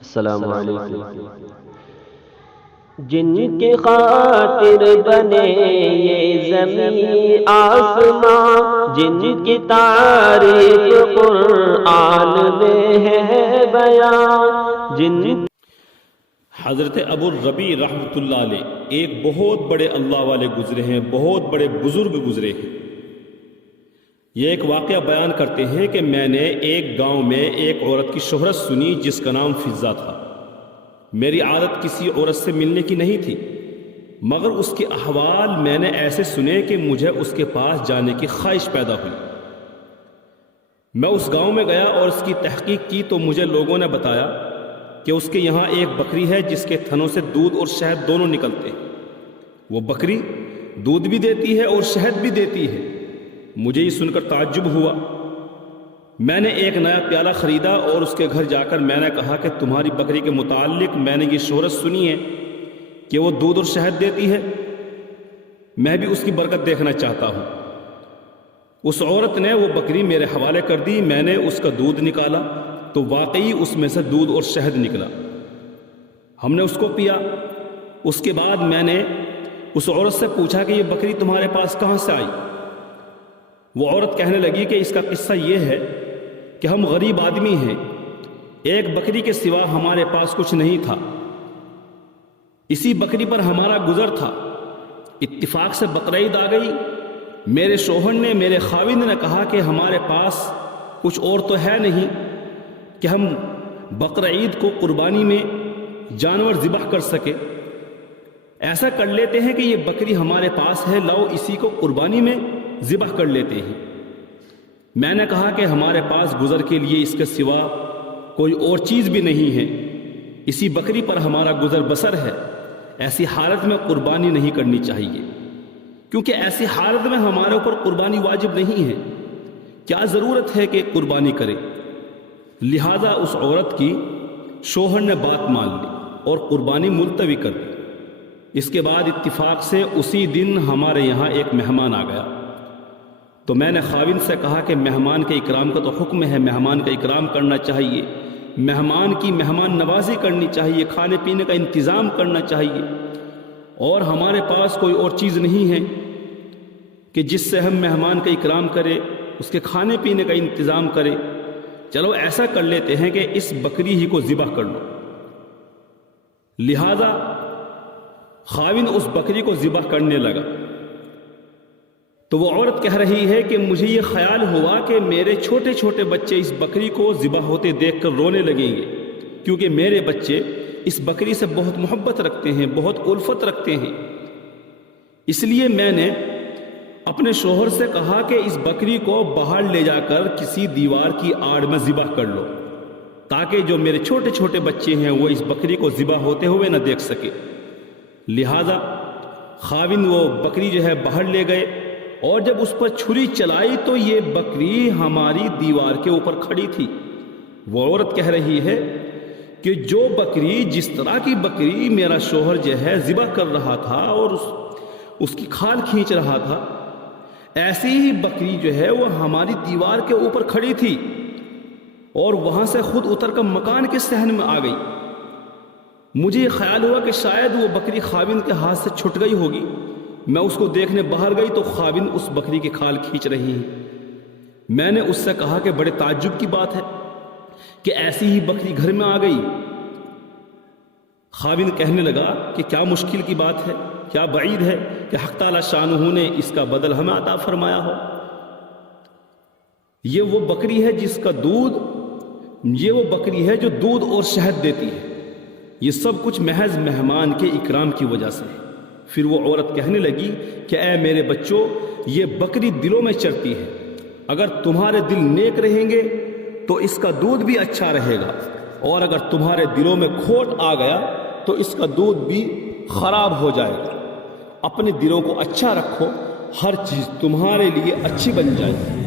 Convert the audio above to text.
السلام علیکم۔ جن کی خاطر بنے یہ زمین آسمان، جن کی تعریف قرآن میں ہے بیان، جن حضرت ابو الربیع رحمۃ اللہ علیہ ایک بہت بڑے اللہ والے گزرے ہیں، بہت بڑے بزرگ گزرے ہیں۔ یہ ایک واقعہ بیان کرتے ہیں کہ میں نے ایک گاؤں میں ایک عورت کی شہرت سنی جس کا نام فضہ تھا۔ میری عادت کسی عورت سے ملنے کی نہیں تھی، مگر اس کے احوال میں نے ایسے سنے کہ مجھے اس کے پاس جانے کی خواہش پیدا ہوئی۔ میں اس گاؤں میں گیا اور اس کی تحقیق کی تو مجھے لوگوں نے بتایا کہ اس کے یہاں ایک بکری ہے جس کے تھنوں سے دودھ اور شہد دونوں نکلتے ہیں۔ وہ بکری دودھ بھی دیتی ہے اور شہد بھی دیتی ہے۔ مجھے یہ سن کر تعجب ہوا۔ میں نے ایک نیا پیالہ خریدا اور اس کے گھر جا کر میں نے کہا کہ تمہاری بکری کے متعلق میں نے یہ شہرت سنی ہے کہ وہ دودھ اور شہد دیتی ہے، میں بھی اس کی برکت دیکھنا چاہتا ہوں۔ اس عورت نے وہ بکری میرے حوالے کر دی۔ میں نے اس کا دودھ نکالا تو واقعی اس میں سے دودھ اور شہد نکلا۔ ہم نے اس کو پیا۔ اس کے بعد میں نے اس عورت سے پوچھا کہ یہ بکری تمہارے پاس کہاں سے آئی؟ وہ عورت کہنے لگی کہ اس کا قصہ یہ ہے کہ ہم غریب آدمی ہیں، ایک بکری کے سوا ہمارے پاس کچھ نہیں تھا، اسی بکری پر ہمارا گزر تھا۔ اتفاق سے بقرعید آ گئی۔ میرے شوہر نے، میرے خاوند نے کہا کہ ہمارے پاس کچھ اور تو ہے نہیں کہ ہم بقرعید کو قربانی میں جانور ذبح کر سکے۔ ایسا کر لیتے ہیں کہ یہ بکری ہمارے پاس ہے، لاؤ اسی کو قربانی میں ذبح کر لیتے ہیں۔ میں نے کہا کہ ہمارے پاس گزر کے لیے اس کے سوا کوئی اور چیز بھی نہیں ہے، اسی بکری پر ہمارا گزر بسر ہے۔ ایسی حالت میں قربانی نہیں کرنی چاہیے، کیونکہ ایسی حالت میں ہمارے اوپر قربانی واجب نہیں ہے۔ کیا ضرورت ہے کہ قربانی کرے؟ لہذا اس عورت کی شوہر نے بات مان لی اور قربانی ملتوی کر دی۔ اس کے بعد اتفاق سے اسی دن ہمارے یہاں ایک مہمان آ گیا، تو میں نے خاوند سے کہا کہ مہمان کے اکرام کا تو حکم ہے، مہمان کا اکرام کرنا چاہیے، مہمان کی مہمان نوازی کرنی چاہیے، کھانے پینے کا انتظام کرنا چاہیے، اور ہمارے پاس کوئی اور چیز نہیں ہے کہ جس سے ہم مہمان کا اکرام کرے، اس کے کھانے پینے کا انتظام کرے۔ چلو ایسا کر لیتے ہیں کہ اس بکری ہی کو ذبح کر لو۔ لہذا خاوند اس بکری کو ذبح کرنے لگا تو وہ عورت کہہ رہی ہے کہ مجھے یہ خیال ہوا کہ میرے چھوٹے چھوٹے بچے اس بکری کو ذبح ہوتے دیکھ کر رونے لگیں گے، کیونکہ میرے بچے اس بکری سے بہت محبت رکھتے ہیں، بہت الفت رکھتے ہیں۔ اس لیے میں نے اپنے شوہر سے کہا کہ اس بکری کو باہر لے جا کر کسی دیوار کی آڑ میں ذبح کر لو، تاکہ جو میرے چھوٹے چھوٹے بچے ہیں وہ اس بکری کو ذبح ہوتے ہوئے نہ دیکھ سکے۔ لہذا خاوند وہ بکری جو ہے باہر لے گئے، اور جب اس پر چھری چلائی تو یہ بکری ہماری دیوار کے اوپر کھڑی تھی۔ وہ عورت کہہ رہی ہے کہ جو بکری، جس طرح کی بکری میرا شوہر جو ہے ذبح کر رہا تھا اور اس کی کھال کھینچ رہا تھا، ایسی ہی بکری جو ہے وہ ہماری دیوار کے اوپر کھڑی تھی، اور وہاں سے خود اتر کر مکان کے صحن میں آ گئی۔ مجھے یہ خیال ہوا کہ شاید وہ بکری خاوند کے ہاتھ سے چھٹ گئی ہوگی۔ میں اس کو دیکھنے باہر گئی تو خاوند اس بکری کی کھال کھینچ رہی ہیں۔ میں نے اس سے کہا کہ بڑے تعجب کی بات ہے کہ ایسی ہی بکری گھر میں آ گئی۔ خاوند کہنے لگا کہ کیا مشکل کی بات ہے، کیا بعید ہے کہ حق تعالی شانہ نے اس کا بدل ہمیں عطا فرمایا ہو۔ یہ وہ بکری ہے جس کا دودھ، یہ وہ بکری ہے جو دودھ اور شہد دیتی ہے۔ یہ سب کچھ محض مہمان کے اکرام کی وجہ سے ہے۔ پھر وہ عورت کہنے لگی کہ اے میرے بچوں، یہ بکری دلوں میں چرتی ہے، اگر تمہارے دل نیک رہیں گے تو اس کا دودھ بھی اچھا رہے گا، اور اگر تمہارے دلوں میں کھوٹ آ گیا تو اس کا دودھ بھی خراب ہو جائے گا۔ اپنے دلوں کو اچھا رکھو، ہر چیز تمہارے لیے اچھی بن جائے گی۔